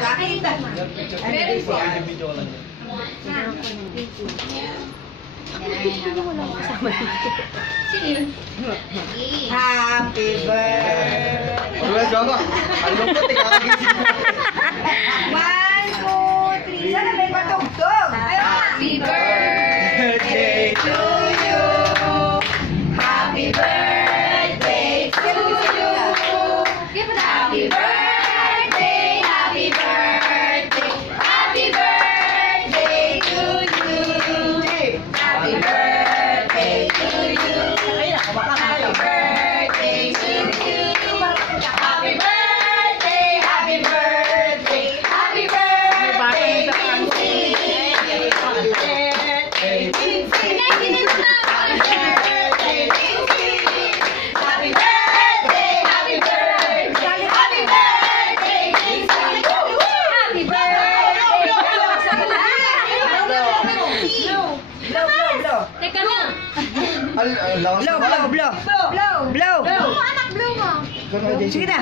Happy birthday. One, two, three. Sana may patugtog. Happy birthday to you. Happy birthday to you. Happy birthday, happy birthday, happy birthday to you. Happy birthday to you. Happy birthday to you. Happy birthday, happy birthday, happy birthday, Vincent. Happy birthday, Vincent. Happy birthday, happy birthday, happy birthday, Vincent. Happy birthday. Teka lang. Blow. Anak, blow mo. Sige na.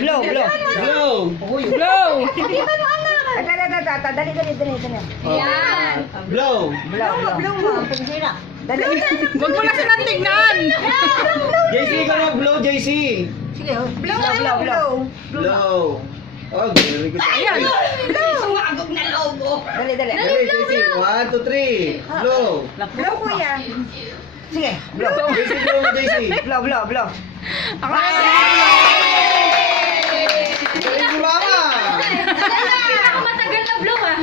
Blow. Dali. Yan. Blow. Blow mo. Dali. Huwag mo na silang tignan. JC, ikaw na blow, JC. Sige, blow. Blow. Oh, very good. Ayan. Sumabog na loob mo. Dali. Dali, JC. 1, 2, 3. Blow. Blow ko yan. Sige, blow. JC, blow mo, JC. Blow. Ako na. Galing mo, mama. Ako matagal na blow ah.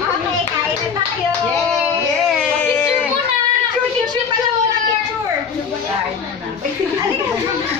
Okay, kain na tayo. Picture muna. Picture pala muna, picture. Halika.